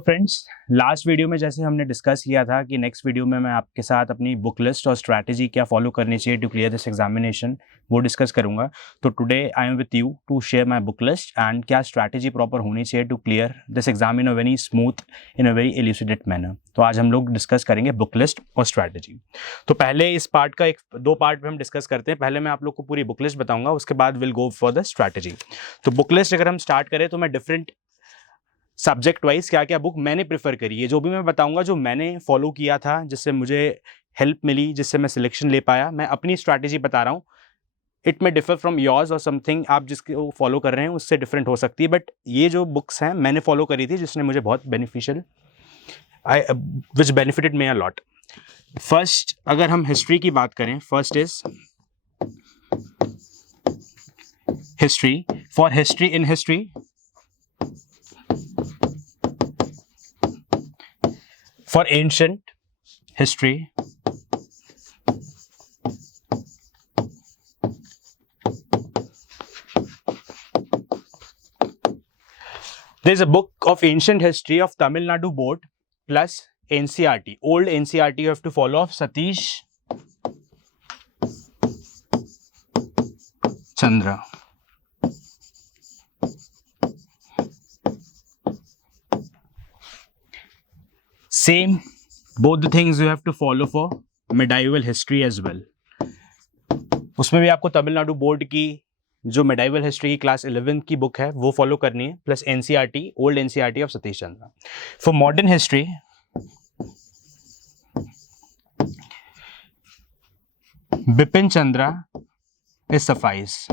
Friends, last video में जैसे हमने डिस्कस किया था कि नेक्स्ट वीडियो में मैं आपके साथ अपनी बुक लिस्ट और स्ट्रैटेजी क्या फॉलो करनी चाहिए टू क्लियर दिस एग्जामिनेशन वो डिस्कस करूंगा। तो today I am with you to share my book list and क्या स्ट्रैटेजी प्रॉपर होनी चाहिए to clear this exam in a very smooth, in a very elucidate manner. तो आज हम लोग डिस्कस करेंगे बुक लिस्ट और स्ट्रैटेजी। तो पहले इस पार्ट का दो पार्ट में हम डिस्कस करते हैं। पहले मैं आप लोग को पूरी बुक लिस्ट बताऊंगा, उसके बाद will go for the strategy. तो बुक लिस्ट अगर हम स्टार्ट करें तो मैं डिफरेंट सब्जेक्ट वाइज क्या क्या बुक मैंने प्रेफर करी है, जो भी मैं बताऊंगा जो मैंने फॉलो किया था, जिससे मुझे हेल्प मिली, जिससे मैं सिलेक्शन ले पाया। मैं अपनी स्ट्रैटेजी बता रहा हूँ। इट में डिफर फ्रॉम योर्स और समथिंग आप जिसको फॉलो कर रहे हैं उससे डिफरेंट हो सकती है, बट ये जो बुक्स हैं मैंने फॉलो करी थी जिसने मुझे बहुत beneficial which benefited me a lot. First अगर हम हिस्ट्री की बात करें, first is history. For history, in history for ancient history, there's a book of ancient history of Tamil Nadu board plus NCERT, old NCERT you have to follow, of Satish Chandra. Same, both the things you have to follow for medieval history as well. उसमें भी आपको Tamil Nadu board की जो medieval history की class 11 की book है वो follow करनी है, plus NCERT, old NCERT of Satish Chandra. For modern history Bipin Chandra is suffice.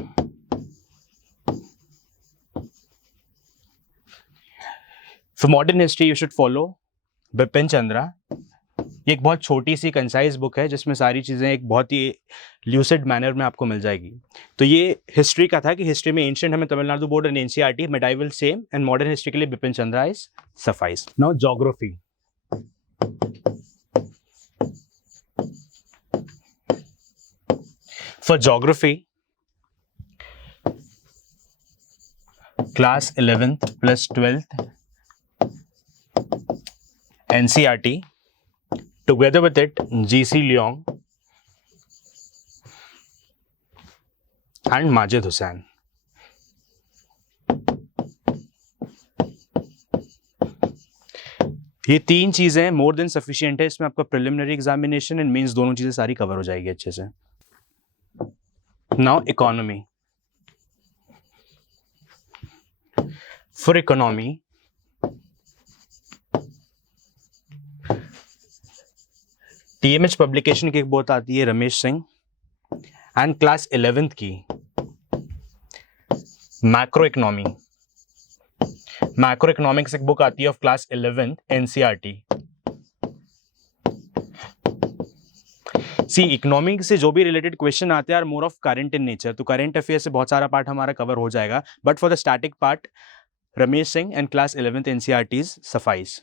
For modern history you should follow Bipin Chandra. ये एक बहुत छोटी सी कंसाइज बुक है जिसमें सारी चीज़ें एक बहुत ही ल्यूसिड मैनर में आपको मिल जाएगी। तो ये हिस्ट्री का था कि हिस्ट्री में एंशिएंट हमें Tamil Nadu board and NCERT, medieval same, and modern history के लिए Bipin Chandra is suffice. Now geography. For geography class 11th plus 12th NCERT, together with it GC Leong and Majid Hussain. ये तीन चीजें मोर देन सफिशिएंट है। इसमें आपका preliminary examination and mains दोनों चीजें सारी कवर हो जाएगी अच्छे से। Now economy. For economy TMH publication की एक बुक आती है Ramesh Singh, and class 11th की मैक्रो इकोनॉमी, मैक्रो इकोनॉमिक्स एक बुक आती है of class 11th NCERT. See, economic से जो भी रिलेटेड क्वेश्चन आते हैं are more of current in nature, तो करंट अफेयर से बहुत सारा पार्ट हमारा कवर हो जाएगा, but for the static part Ramesh Singh and class 11th NCERT suffice.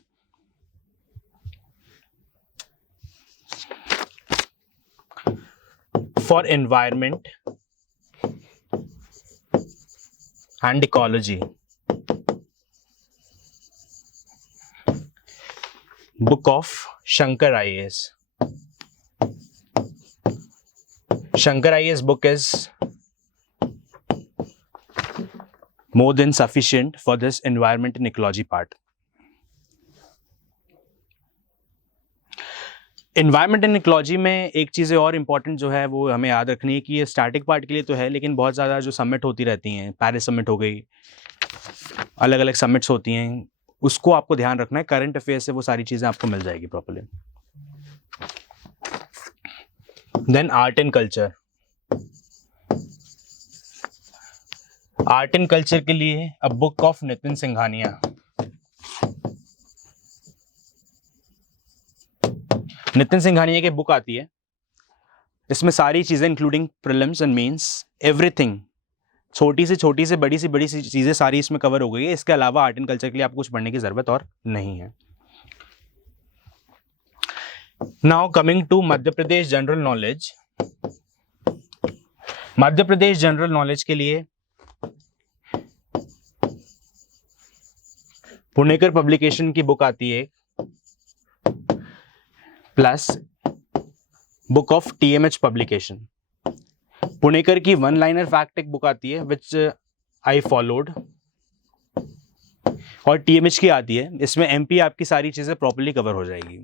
For environment and ecology, book of Shankar IAS. Shankar IAS book is more than sufficient for this environment and ecology part. Environment and ecology में एक चीज़ें और important जो है वो हमें याद रखनी है कि ये स्टैटिक पार्ट के लिए तो है, लेकिन बहुत ज़्यादा जो समिट होती रहती हैं, पेरिस समिट हो गई, अलग अलग समिट्स होती हैं, उसको आपको ध्यान रखना है। करंट अफेयर से वो सारी चीज़ें आपको मिल जाएगी properly. Then art and culture. Art and culture के लिए a book of Nitin Singhania. Nitin Singhania की बुक आती है, इसमें सारी चीज़ें including prelims and mains, everything, छोटी से बड़ी सी चीज़ें सारी इसमें कवर हो गई है। इसके अलावा आर्ट एंड कल्चर के लिए आपको कुछ पढ़ने की ज़रूरत और नहीं है। Now coming to Madhya Pradesh general knowledge. Madhya Pradesh general knowledge के लिए पुणेकर पब्लिकेशन की बुक आती है, plus book of TMH publication. Punekar की वन लाइनर फैक्ट एक बुक आती है विच आई फॉलोड, और TMH की आती है, इसमें MP आपकी सारी चीजें प्रॉपर्ली कवर हो जाएगी।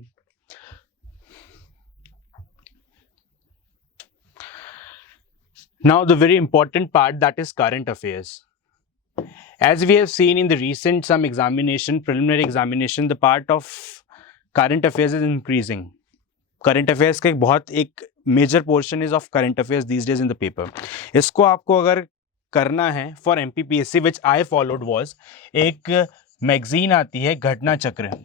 Now the very important part, that is current affairs. As we have seen in the recent some examination, preliminary examination, the part of current affairs is increasing. Current affairs का बहुत एक major portion is of current affairs these days in the paper. इसको आपको अगर करना है for MPPSC, which I followed was, एक magazine आती है घटना चक्र।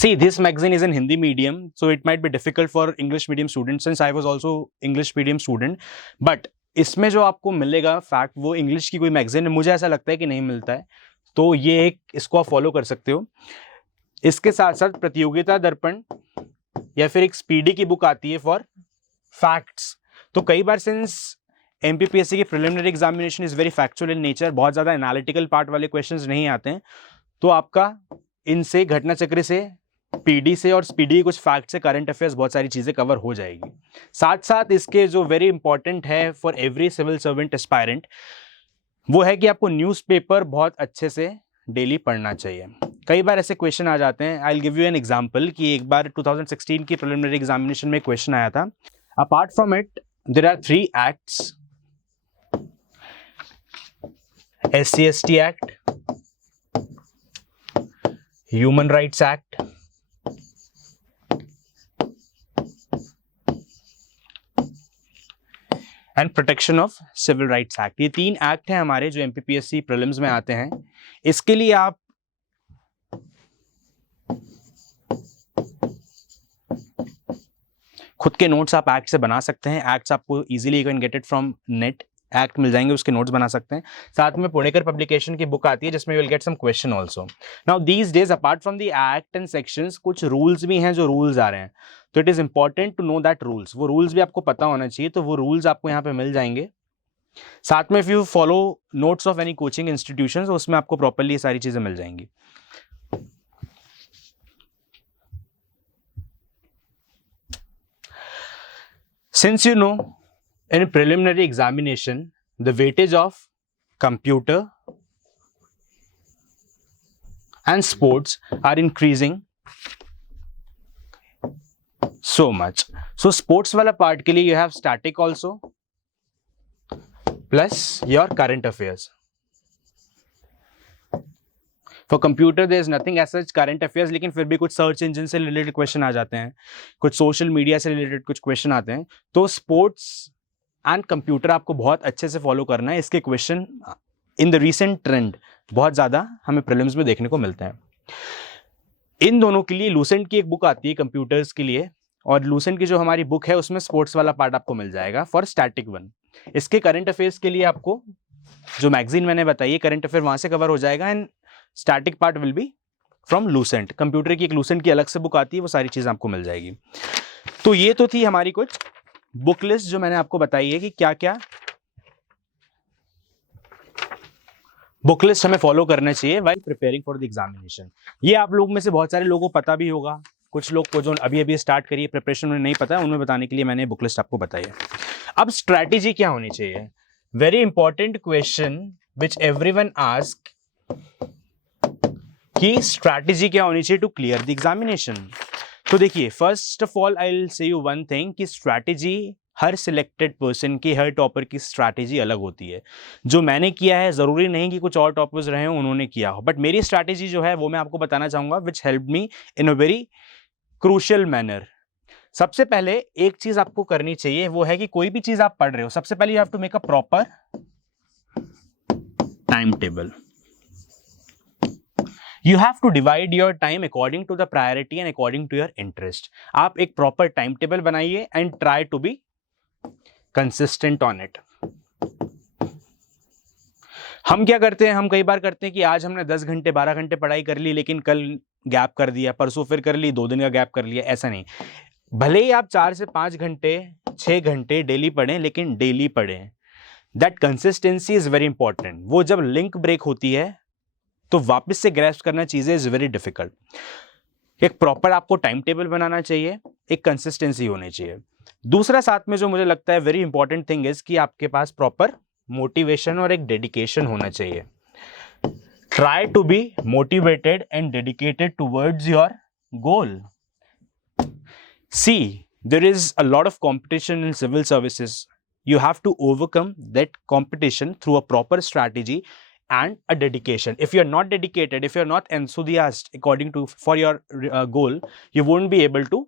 See, this magazine is in Hindi medium, so it might be difficult for English medium students since I was also English medium student. But इसमें जो आपको मिलेगा fact वो इंग्लिश की कोई मैगजीन है, मुझे ऐसा लगता है कि नहीं मिलता है, तो ये एक इसको आप फॉलो कर सकते हो। इसके साथ साथ प्रतियोगिता दर्पण या फिर एक स्पीडी की बुक आती है फॉर फैक्ट्स। तो कई बार सिंस MPPSC की preliminary examination is very factual in nature, बहुत ज़्यादा एनालिटिकल पार्ट वाले क्वेश्चंस नहीं आते हैं, तो आपका इनसे घटना चक्र से, PD से और स्पीडी कुछ फैक्ट से, करंट अफेयर्स बहुत सारी चीज़ें कवर हो जाएगी। साथ साथ इसके जो वेरी इंपॉर्टेंट है for every civil servant aspirant, वो है कि आपको न्यूज़पेपर बहुत अच्छे से डेली पढ़ना चाहिए। कई बार ऐसे क्वेश्चन आ जाते हैं, I will give you an example कि एक बार 2016 की प्रिलिमिनरी एग्जामिनेशन में क्वेश्चन आया था। Apart from it there are 3 acts, SC/ST act, human rights act and protection of civil rights act. ये 3 एक्ट हैं हमारे जो MPPSC प्रीलिम्स में आते हैं। इसके लिए आप खुद के नोट्स आप एक्ट से बना सकते हैं। एक्ट्स आपको easily you can get it from net, act मिल जाएंगे, उसके नोट्स बना सकते हैं। साथ में पुणेकर पब्लिकेशन की बुक आती है जिसमें you will get some question also. Now these days apart from the act and sections कुछ रूल्स भी हैं जो रूल्स आ रहे हैं, तो it is important to know that rules. वो रूल्स भी आपको पता होना चाहिए, तो वो रूल्स आपको यहाँ पे मिल जाएंगे। साथ में if you follow notes of any coaching institutions, उसमें आपको प्रॉपर्ली ये सारी चीजें मिल जाएंगी। Since you know in preliminary examination the weightage of computer and sports are increasing so much, so sports wala part ke liye you have static also plus your current affairs. For computer there is nothing as such current affairs, लेकिन फिर भी कुछ search engine से related question आ जाते हैं, कुछ social media से related कुछ क्वेश्चन आते हैं, तो स्पोर्ट्स एंड कंप्यूटर आपको बहुत अच्छे से फॉलो करना है। इसके question in the recent trend बहुत ज़्यादा हमें प्रीलिम्स में देखने को मिलते हैं। इन दोनों के लिए लूसेंट की एक बुक आती है कंप्यूटर्स के लिए, और लूसेंट की जो हमारी बुक है उसमें स्पोर्ट्स वाला पार्ट आपको मिल जाएगा फॉर स्टैटिक 1। इसके करंट अफेयर्स के लिए आपको जो मैगजीन मैंने बताई है करंट अफेयर वहाँ से कवर हो जाएगा, and static part will be from Lucent. Computer की एक लूसेंट की अलग से बुक आती है, वो सारी चीज़ आपको मिल जाएगी। तो ये तो थी हमारी कुछ बुक लिस्ट जो मैंने आपको बताई है कि क्या क्या बुक लिस्ट हमें फॉलो करना चाहिए while preparing for the examination. ये आप लोग में से बहुत सारे लोगों को पता भी होगा, कुछ लोग को जो अभी अभी स्टार्ट करिए प्रिपरेशन में नहीं पता है, उन्हें बताने के लिए मैंने बुक लिस्ट आपको बताई है। अब स्ट्रैटेजी क्या होनी चाहिए, very important question which everyone ask कि स्ट्रैटेजी क्या होनी चाहिए टू क्लियर द एग्जामिनेशन। तो देखिए, first of all I will say you one thing कि स्ट्रैटेजी हर सिलेक्टेड पर्सन की, हर टॉपर की स्ट्रैटेजी अलग होती है। जो मैंने किया है जरूरी नहीं कि कुछ और टॉपर्स रहे हो उन्होंने किया हो, बट मेरी स्ट्रैटेजी जो है वो मैं आपको बताना चाहूंगा which help me in a very crucial manner. सबसे पहले एक चीज आपको करनी चाहिए, वो है कि कोई भी चीज आप पढ़ रहे हो, सबसे पहले you have to make a proper time table. You have to divide your time according to the priority and according to your interest. आप एक proper time table बनाइए and try to be consistent on it. हम क्या करते हैं, हम कई बार करते हैं कि आज हमने 10 घंटे 12 घंटे पढ़ाई कर ली, लेकिन कल गैप कर दिया, परसों फिर कर ली, 2 दिन का गैप कर लिया। ऐसा नहीं, भले ही आप 4 से 5 घंटे 6 घंटे डेली पढ़ें, लेकिन डेली पढ़ें। That consistency is very important. वो जब लिंक ब्रेक होती है तो वापस से ग्रैस्प करना चीज़ें इज़ वेरी डिफिकल्ट। एक प्रॉपर आपको टाइम टेबल बनाना चाहिए, एक कंसिस्टेंसी होनी चाहिए। दूसरा साथ में जो मुझे लगता है वेरी इंपॉर्टेंट थिंग इज कि आपके पास प्रॉपर मोटिवेशन और एक डेडिकेशन होना चाहिए। Try to be motivated and dedicated towards your goal. See, there is a lot of competition in civil services. You have to overcome that competition through a proper strategy and a dedication. If you're not dedicated, if you're not enthusiastic according to for your goal, you won't be able to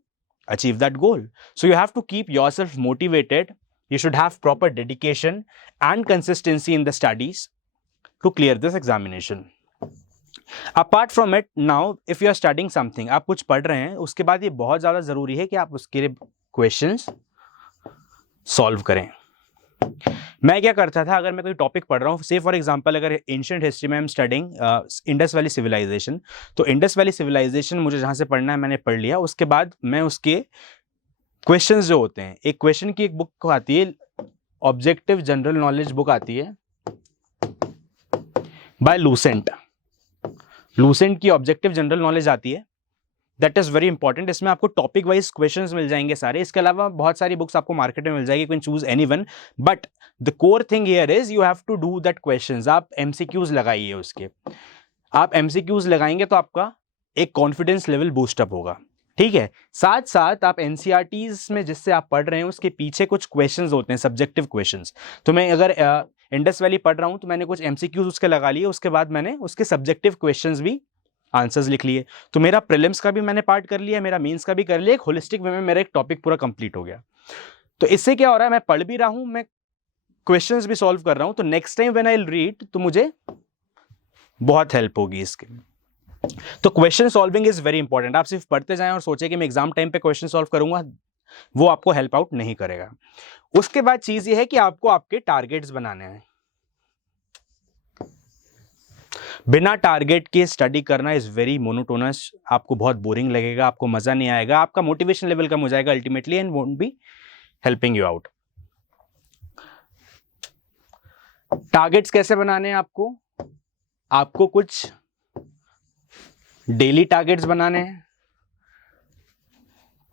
achieve that goal. So you have to keep yourself motivated. You should have proper dedication and consistency in the studies to clear this examination. Apart from it, now if you are studying something, आप कुछ पढ़ रहे हैं, उसके बाद ये बहुत ज़्यादा ज़रूरी है कि आप उसके लिए क्वेश्चंस सॉल्व करें। मैं क्या करता था, अगर मैं कोई टॉपिक पढ़ रहा हूँ, से फॉर एग्जांपल अगर एंशिएंट हिस्ट्री में I am studying Indus Valley civilisation, तो इंडस वैली सिविलाइजेशन मुझे जहाँ से पढ़ना है मैंने पढ़ लिया। उसके बाद मैं उसके क्वेश्चंस जो होते हैं, एक क्वेश्चन की एक बुक आती है, ऑब्जेक्टिव जनरल नॉलेज बुक आती है बाय लूसेंट। लूसेंट की ऑब्जेक्टिव जनरल नॉलेज आती है, दैट इज वेरी इंपॉर्टेंट। इसमें आपको टॉपिक वाइज क्वेश्चंस मिल जाएंगे सारे। इसके अलावा बहुत सारी बुक्स आपको मार्केट में मिल जाएगी, you can choose anyone, but the core thing here is you have to do that questions. आप एमसीक्यूज लगाइए उसके, आप एमसीक्यूज लगाएंगे तो आपका एक कॉन्फिडेंस लेवल बूस्टअप होगा, ठीक है। साथ साथ आप एनसीईआरटीज में जिससे आप पढ़ रहे हैं उसके पीछे कुछ क्वेश्चंस होते हैं, सब्जेक्टिव क्वेश्चंस। तो मैं अगर इंडस वैली पढ़ रहा हूं तो मैंने कुछ एमसीक्यूज उसके लगा लिए, उसके बाद मैंने उसके सब्जेक्टिव क्वेश्चंस भी आंसर्स लिख लिए। तो मेरा प्रीलिम्स का भी मैंने पार्ट कर लिया, मेरा मेंस का भी कर लिया, एक होलिस्टिक वे में मेरा एक टॉपिक पूरा कंप्लीट हो गया। तो इससे क्या हो रहा है, मैं पढ़ भी रहा हूं, मैं क्वेश्चंस भी सॉल्व कर रहा हूं, तो next time when I will read तो मुझे बहुत हेल्प होगी इसके। तो question solving is very important. आप सिर्फ पढ़ते जाएं और सोचे कि मैं एग्जाम टाइम पे क्वेश्चन सॉल्व करूंगा, वो आपको हेल्प आउट नहीं करेगा। उसके बाद चीज ये है कि आपको आपके टारगेट्स बनाने हैं। बिना टारगेट के स्टडी करना इज वेरी मोनोटोनस, आपको बहुत बोरिंग लगेगा, आपको मजा नहीं आएगा, आपका मोटिवेशन लेवल कम हो जाएगा ultimately and won't be helping you out. Targets कैसे बनाने हैं आपको कुछ डेली टारगेट्स बनाने हैं,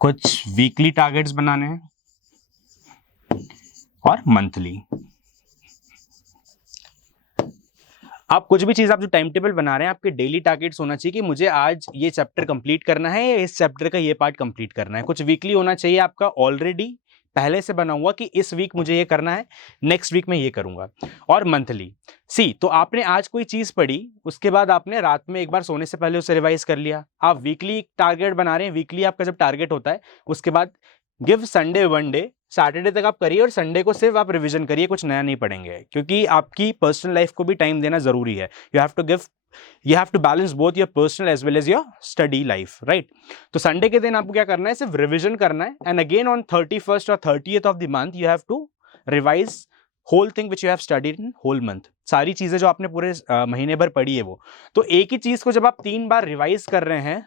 कुछ वीकली टारगेट्स बनाने हैं और मंथली। आप कुछ भी चीज, आप जो टाइम टेबल बना रहे हैं, आपके डेली टारगेट्स होना चाहिए कि मुझे आज ये चैप्टर कंप्लीट करना है या इस चैप्टर का ये पार्ट कंप्लीट करना है। कुछ वीकली होना चाहिए आपका ऑलरेडी पहले से बना हुआ कि इस वीक मुझे ये करना है, नेक्स्ट वीक में ये करूंगा। और मंथली तो आपने आज कोई चीज पढ़ी, उसके बाद आपने रात में एक बार सोने से पहले उसे रिवाइज कर लिया। आप वीकली टारगेट बना रहे हैं, वीकली आपका जब टारगेट होता है उसके बाद give Sunday one day, Saturday तक आप करिए और संडे को सिर्फ आप रिवीजन करिए, कुछ नया नहीं पढ़ेंगे, क्योंकि आपकी पर्सनल लाइफ को भी टाइम देना जरूरी है। You have to balance both your personal as well as your study life, right. तो संडे के दिन आपको क्या करना है, सिर्फ रिवीजन करना है, एंड अगेन ऑन 31st और 30th of the month you have to revise whole thing which you have studied in whole month. सारी चीजें जो आपने पूरे महीने भर पढ़ी है वो। तो एक ही चीज को जब आप 3 बार रिवाइज कर रहे हैं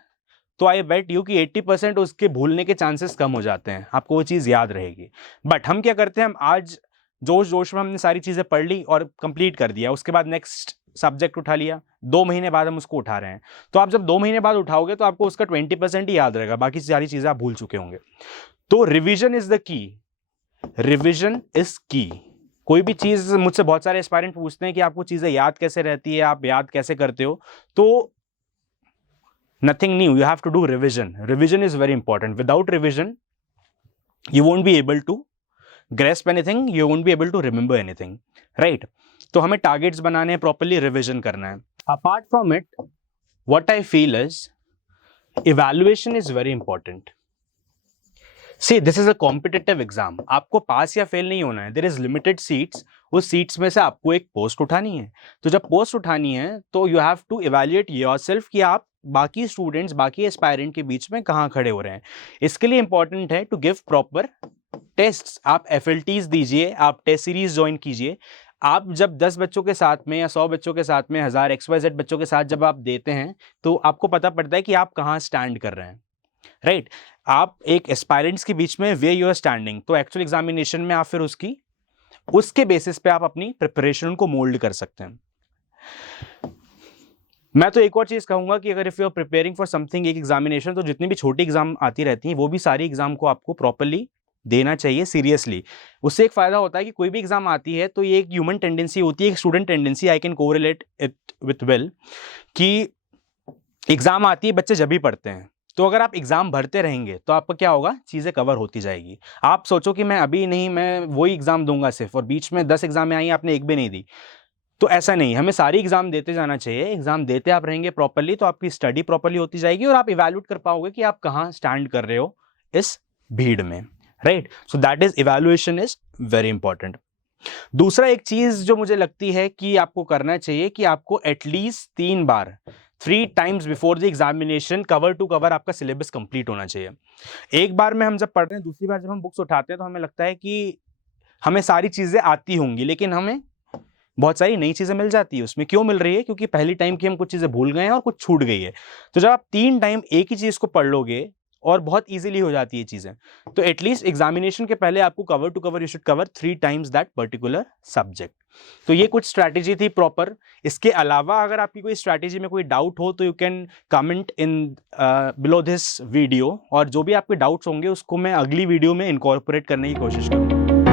तो आई बेट यू कि 80% उसके भूलने के चांसेस कम हो जाते हैं, आपको वो चीज़ याद रहेगी। बट हम क्या करते हैं, हम आज जोश जोश में हमने सारी चीज़ें पढ़ ली और कंप्लीट कर दिया, उसके बाद नेक्स्ट सब्जेक्ट उठा लिया, 2 महीने बाद हम उसको उठा रहे हैं। तो आप जब 2 महीने बाद उठाओगे तो आपको उसका 20% ही याद रहेगा, बाकी सारी चीज़ें आप भूल चुके होंगे। तो revision is the key, revision is की। कोई भी चीज़, मुझसे बहुत सारे एस्पायरेंट पूछते हैं कि आपको चीज़ें याद कैसे रहती है, आप याद कैसे करते हो, तो nothing new, you have to do revision. Revision is very important. Without revision you won't be able to grasp anything, you won't be able to remember anything, right? तो हमें टारगेट्स बनाने हैं, प्रॉपर्ली रिविजन करना है। Apart from it what I feel is evaluation is very important. See, this is a competitive exam, आपको pass या fail नहीं होना है। देयर इज लिमिटेड सीट्स, उस सीट्स में से आपको एक पोस्ट उठानी है। तो जब पोस्ट उठानी है तो you have to evaluate yourself कि आप बाकी स्टूडेंट्स, बाकी एस्पायरेंट के बीच में कहाँ खड़े हो रहे हैं। इसके लिए इंपॉर्टेंट है टू गिव प्रॉपर टेस्ट। आप FLTs दीजिए, आप टेस्ट सीरीज ज्वाइन कीजिए। आप जब 10 बच्चों के साथ में या 100 बच्चों के साथ में 1000 XYZ बच्चों के साथ जब आप देते हैं तो आपको पता पड़ता है कि आप कहाँ स्टैंड कर रहे हैं, राइट। आप एक एस्पायरेंट्स के बीच में वे यू आर स्टैंडिंग, तो एक्चुअल एग्जामिनेशन में आप फिर उसके बेसिस पे आप अपनी प्रिपरेशन को मोल्ड कर सकते हैं। मैं तो एक और चीज़ कहूँगा कि अगर if you are preparing for something, एक एग्जामिनेशन, तो जितनी भी छोटी एग्जाम आती रहती हैं वो भी सारी एग्जाम को आपको प्रॉपरली देना चाहिए सीरियसली। उससे एक फ़ायदा होता है कि कोई भी एग्जाम आती है तो ये एक ह्यूमन टेंडेंसी होती है, एक student tendency, I can correlate it with well, कि एग्जाम आती है बच्चे जब भी पढ़ते हैं। तो अगर आप एग्जाम भरते रहेंगे तो आपका क्या होगा, चीज़ें कवर होती जाएगी। आप सोचो कि मैं अभी नहीं, मैं वही एग्जाम दूंगा सिर्फ, और बीच में 10 एग्जाम आई, आपने एक भी नहीं दी, तो ऐसा नहीं, हमें सारी एग्जाम देते जाना चाहिए। एग्जाम देते आप रहेंगे प्रॉपर्ली तो आपकी स्टडी प्रॉपर्ली होती जाएगी और आप इवैल्यूएट कर पाओगे कि आप कहाँ स्टैंड कर रहे हो इस भीड़ में, right. So that is, evaluation is very important. दूसरा एक चीज जो मुझे लगती है कि आपको करना चाहिए कि आपको एटलीस्ट 3 बार, 3 times before the examination, cover to cover आपका सिलेबस कंप्लीट होना चाहिए। एक बार में हम जब पढ़ रहे हैं, दूसरी बार जब हम बुक्स उठाते हैं तो हमें लगता है कि हमें सारी चीजें आती होंगी, लेकिन हमें बहुत सारी नई चीजें मिल जाती है उसमें। क्यों मिल रही है? क्योंकि पहली टाइम की हम कुछ चीजें भूल गए हैं और कुछ छूट गई है। तो जब आप 3 टाइम एक ही चीज को पढ़ लोगे, और बहुत इजीली हो जाती है चीजें, तो एटलीस्ट एग्जामिनेशन के पहले आपको cover to cover, you should cover 3 times that particular subject. तो ये कुछ स्ट्रैटेजी थी प्रॉपर। इसके अलावा अगर आपकी कोई स्ट्रैटेजी में कोई डाउट हो तो you can comment in below this video, और जो भी आपके डाउट्स होंगे उसको मैं अगली वीडियो में इनकॉर्पोरेट करने की कोशिश करूँगा।